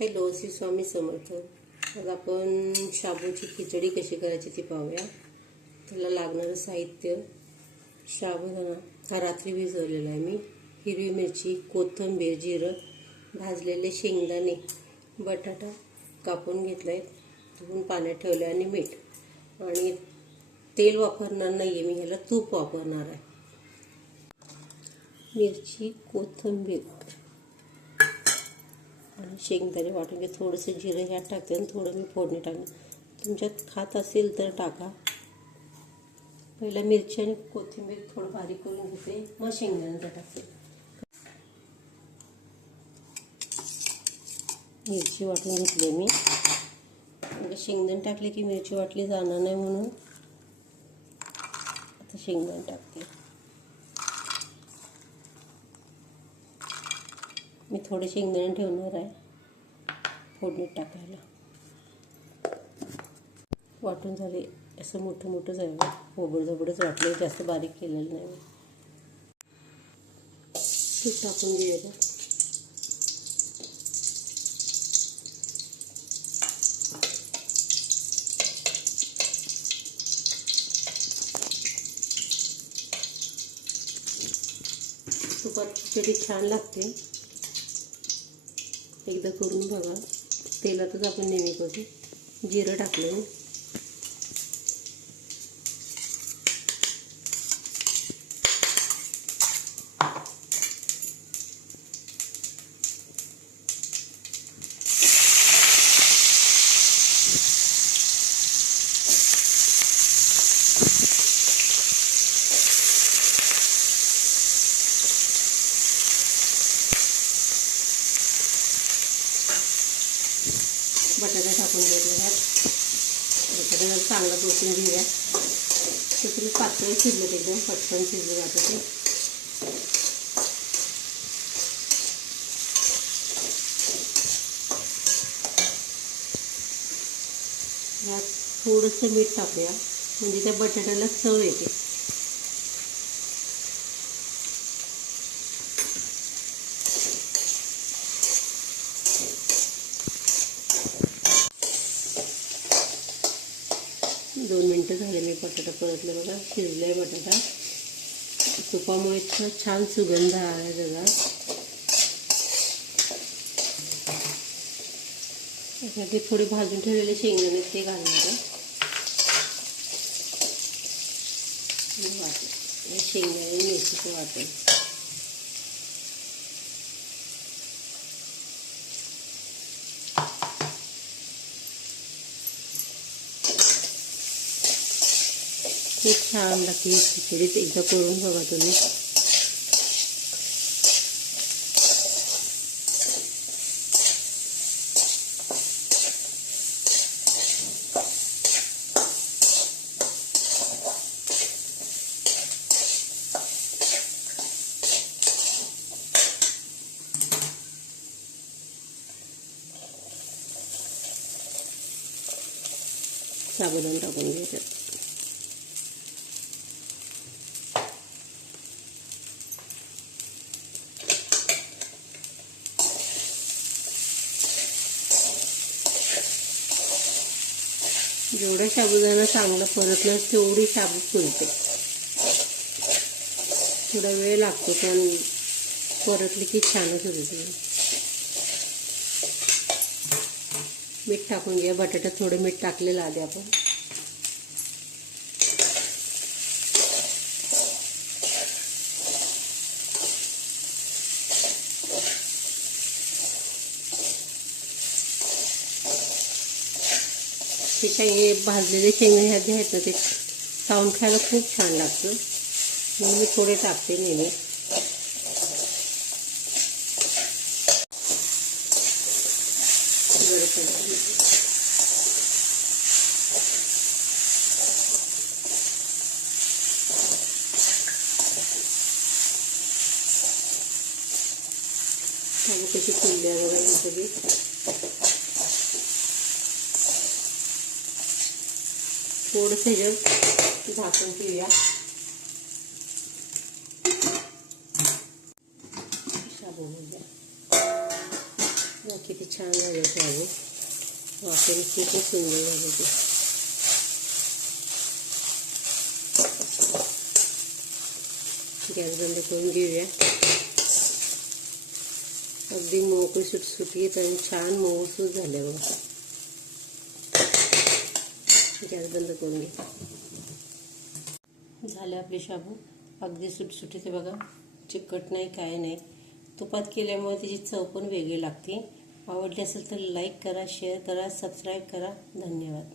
Hello Shri Swami Samarth. आज आपण शाबूची खिचडी कशी करायची ती पाहूया. त्याला लागणारं साहित्य शाबू हा रात्री भिजवलेला आहे मी. हिरवी मिरची कोथिंबीर जिरं भाजलेले शेंगदाणे बटाटा कापून घेतला आहे धुवून पाण्यात ठेवलं आणि मीठ. आणि तेल वापरणार नाही आहे मी ह्याला तूप वापरणार आहे. मिरची कोथिंबीर. आणि शेंगदाणे वाटून घे. थोडंसं जिरं ह्यात टाकते आणि थोडं मी फोडणी टाकते. तुमच्यात खात असेल तर टाका. पहिला मिरची आणि कोथिंबीर थोडं बारीक करून घेते. मग शेंगदाण्याचं टाकते. मिरची वाटून घेतली मी. म्हणजे शेंगदाणे टाकले की मिरची वाटली जाणार नाही म्हणून. आता शेंगदाणे टाकते. मी थोडे शेंगदाणे ठेवणार आहे. फोडणीत टाकायला. वाटून झाले असं मोठं मोठं जाईल ओबड जबडच वाटलं जास्त बारीक केलेलं नाही. मी तूप टाकून घ्यायचं तुपात खिचडी छान लागते. एकदा करून बघा. तेलातच आपण नेहमी करू जिरं टाकलं. बटाटे टाकून देते ह्यात बटाटा चांगला परतून घेऊया. ते तुम्ही पातळ शिजलं एकदम पटकन शिजलं जातं ते. ह्यात थोडंसं मीठ टाकूया. म्हणजे त्या बटाट्याला चव येते. मिनटं झाले मी बटाटा परतले बघा. शिजलं आहे बटाटा. तुपामुळे इतका छान सुगंध आहे बघा. त्यासाठी थोडी भाजून ठेवलेले शेंगदाणे ते घालणार शेंगदाणे मिरचीचं वाटेल खूप छान लागते ही खिचडी ते एकदा करून बघा तुम्ही साबुदाणा टाकून घ्यायचं जेवढा साबुदाणा चांगला परतला तेवढी शाबू फुलते. थोडा वेळ लागतो पण परतली की छानच होते. मीठ टाकून घ्या बटाट्यात थोडं मीठ टाकलेलं आधी आपण. ते शेंगे भाजलेले शेंगे ह्या जे आहेत ना ते सावून खायला खूप छान लागतं. म्हणून मी थोडे टाकते नेहमी. बरं पडतं. शाबू कशी फुलली आहे सगळी. थोडंसं ह्याच्यात झाकून ठेवूया. शाबू किती छान झाले शाबू वाफेने किती सुंदर झाले ते. गॅस बंद करून घेऊया. अगदी मोकळी सुटसुटीत आणि छान मऊसूत झाले बघा. गॅस बंद करून घे. झाले आपले शाबू. अगदी सुटसुटीत बघा. चिकट नाही काय नाही. तुपात केल्यामुळे त्याची चव पण वेगळी लागते. आवडली असेल तर लाईक करा शेअर करा सबस्क्राईब करा. धन्यवाद.